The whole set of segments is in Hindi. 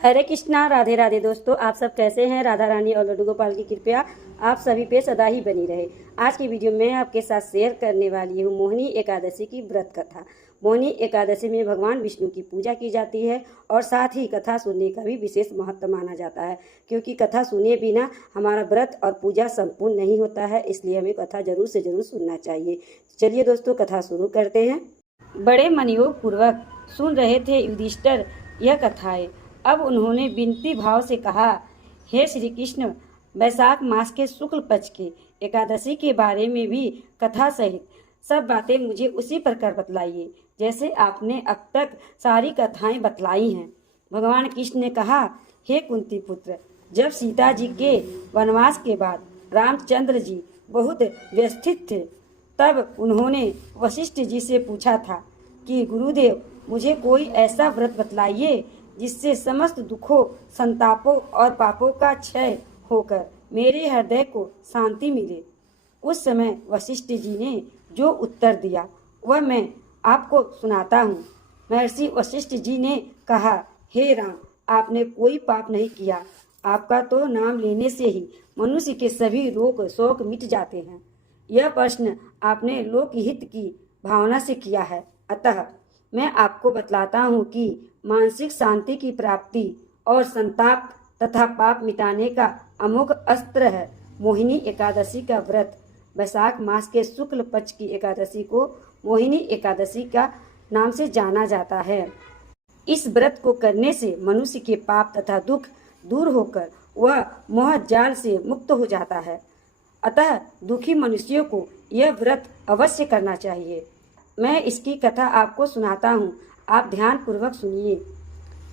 हरे कृष्णा, राधे राधे दोस्तों। आप सब कैसे हैं? राधा रानी और लड्डू गोपाल की कृपया आप सभी पे सदा ही बनी रहे। आज की वीडियो में आपके साथ शेयर करने वाली हूँ मोहिनी एकादशी की व्रत कथा। मोहिनी एकादशी में भगवान विष्णु की पूजा की जाती है और साथ ही कथा सुनने का भी विशेष महत्व माना जाता है, क्योंकि कथा सुने बिना हमारा व्रत और पूजा संपूर्ण नहीं होता है। इसलिए हमें कथा जरूर से जरूर सुनना चाहिए। चलिए दोस्तों, कथा शुरू करते हैं। बड़े मनयोग पूर्वक सुन रहे थे युधिष्ठिर यह कथाएं। अब उन्होंने विनती भाव से कहा, हे श्री कृष्ण, वैशाख मास के शुक्ल पक्ष के एकादशी के बारे में भी कथा सहित सब बातें मुझे उसी प्रकार बतलाइए जैसे आपने अब तक सारी कथाएं बतलाई हैं। भगवान कृष्ण ने कहा, हे कुंती पुत्र, जब सीता जी के वनवास के बाद रामचंद्र जी बहुत व्यस्थित थे, तब उन्होंने वशिष्ठ जी से पूछा था कि गुरुदेव, मुझे कोई ऐसा व्रत बतलाइए जिससे समस्त दुखों, संतापों और पापों का क्षय होकर मेरे हृदय को शांति मिले। उस समय वशिष्ठ जी ने जो उत्तर दिया वह मैं आपको सुनाता हूँ। महर्षि वशिष्ठ जी ने कहा, हे राम, आपने कोई पाप नहीं किया। आपका तो नाम लेने से ही मनुष्य के सभी रोग शोक मिट जाते हैं। यह प्रश्न आपने लोकहित की भावना से किया है, अतः मैं आपको बतलाता हूँ कि मानसिक शांति की प्राप्ति और संताप तथा पाप मिटाने का अमोघ अस्त्र है मोहिनी एकादशी का व्रत। वैशाख मास के शुक्ल पक्ष की एकादशी को मोहिनी एकादशी का नाम से जाना जाता है। इस व्रत को करने से मनुष्य के पाप तथा दुख दूर होकर वह मोह जाल से मुक्त हो जाता है। अतः दुखी मनुष्यों को यह व्रत अवश्य करना चाहिए। मैं इसकी कथा आपको सुनाता हूँ, आप ध्यान पूर्वक सुनिए।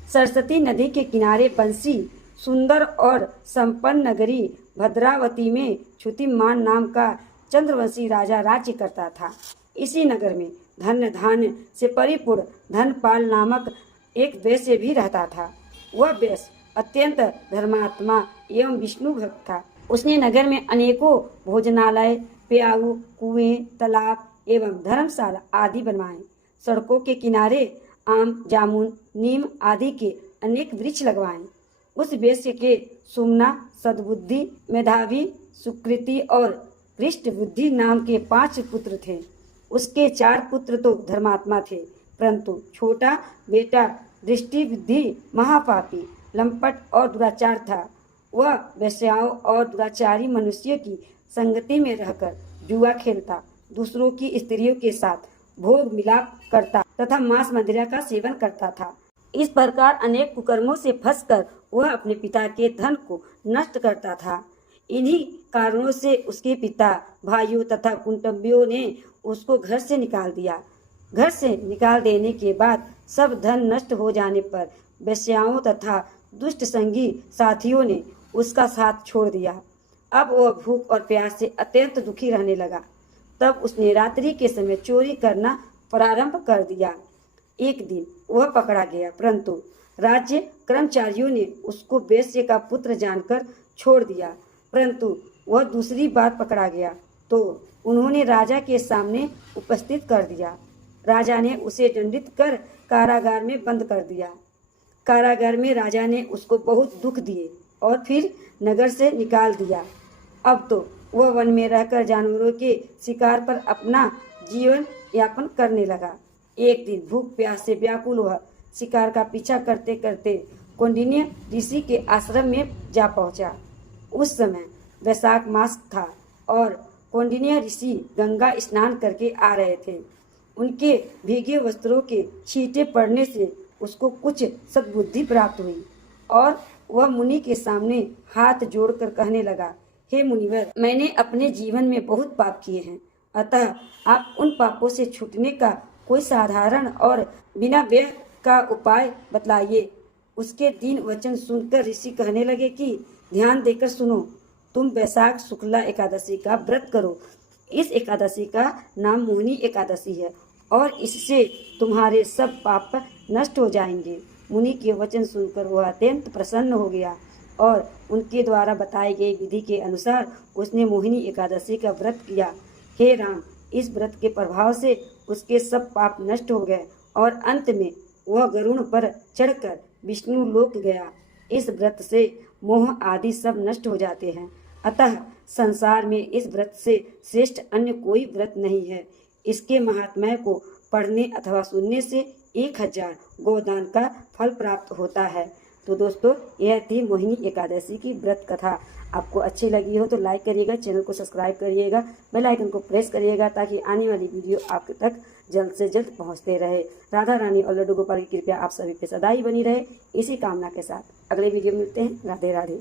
सरस्वती नदी के किनारे बंसी सुंदर और संपन्न नगरी भद्रावती में क्षुतिमान नाम का चंद्रवंशी राजा राज्य करता था। इसी नगर में धन धान्य से परिपूर्ण धनपाल नामक एक वैश्य भी रहता था। वह वैश्य अत्यंत धर्मात्मा एवं विष्णु भक्त था। उसने नगर में अनेकों भोजनालय, प्याऊ, कुएं, तालाब एवं धर्मशाला आदि बनवाए। सड़कों के किनारे आम, जामुन, नीम आदि के अनेक वृक्ष लगवाए। उस वैश्य के सुमना, सद्बुद्धि, मेधावी, सुकृति और हृष्ट बुद्धि नाम के 5 पुत्र थे। उसके 4 पुत्र तो धर्मात्मा थे, परंतु छोटा बेटा दृष्टि बुद्धि महापापी, लंपट और दुराचार था। वह वेश्याओं और दुराचारी मनुष्यों की संगति में रहकर जुआ खेलता, दूसरों की स्त्रियों के साथ भोग मिलाप करता तथा मांस मदिरा का सेवन करता था। इस प्रकार अनेक कुकर्मों से फंसकर वह अपने पिता के धन को नष्ट करता था। इन्हीं कारणों से उसके पिता, भाइयों तथा कुटुंबियों ने उसको घर से निकाल दिया। घर से निकाल देने के बाद सब धन नष्ट हो जाने पर वेश्याओं तथा दुष्ट संगी साथियों ने उसका साथ छोड़ दिया। अब वह भूख और प्यास से अत्यंत दुखी रहने लगा। तब उसने रात्रि के समय चोरी करना प्रारंभ कर दिया। एक दिन वह पकड़ा गया, परंतु राज्य कर्मचारियों ने उसको वेश्या का पुत्र जानकर छोड़ दिया। परंतु वह दूसरी बार पकड़ा गया तो उन्होंने राजा के सामने उपस्थित कर दिया। राजा ने उसे दंडित कर कारागार में बंद कर दिया। कारागार में राजा ने उसको बहुत दुख दिए और फिर नगर से निकाल दिया। अब तो वह वन में रहकर जानवरों के शिकार पर अपना जीवन यापन करने लगा। एक दिन भूख प्यास से व्याकुल हुआ शिकार का पीछा करते करते कौंडिन्य ऋषि के आश्रम में जा पहुंचा। उस समय वैशाख मास था और कौंडिन्य ऋषि गंगा स्नान करके आ रहे थे। उनके भीगे वस्त्रों के छींटे पड़ने से उसको कुछ सद्बुद्धि प्राप्त हुई और वह मुनि के सामने हाथ जोड़कर कहने लगा, हे मुनिवर, मैंने अपने जीवन में बहुत पाप किए हैं, अतः आप उन पापों से छूटने का कोई साधारण और बिना व्यय का उपाय बतलाइए। उसके दीन वचन सुनकर ऋषि कहने लगे कि ध्यान देकर सुनो, तुम वैशाख शुक्ला एकादशी का व्रत करो। इस एकादशी का नाम मोहिनी एकादशी है और इससे तुम्हारे सब पाप नष्ट हो जाएंगे। मुनि के वचन सुनकर वह अत्यंत प्रसन्न हो गया और उनके द्वारा बताई गई विधि के अनुसार उसने मोहिनी एकादशी का व्रत किया। हे राम, इस व्रत के प्रभाव से उसके सब पाप नष्ट हो गए और अंत में वह गरुड़ पर चढ़कर विष्णु लोक गया। इस व्रत से मोह आदि सब नष्ट हो जाते हैं। अतः संसार में इस व्रत से श्रेष्ठ अन्य कोई व्रत नहीं है। इसके महात्म्य को पढ़ने अथवा सुनने से 1000 गोदान का फल प्राप्त होता है। तो दोस्तों, यह थी मोहिनी एकादशी की व्रत कथा। आपको अच्छी लगी हो तो लाइक करिएगा, चैनल को सब्सक्राइब करिएगा, बेल आइकन को प्रेस करिएगा ताकि आने वाली वीडियो आप तक जल्द से जल्द पहुंचते रहे। राधा रानी और लड्डू गोपाल की कृपया आप सभी पे सदा ही बनी रहे। इसी कामना के साथ अगले वीडियो में मिलते हैं। राधे राधे।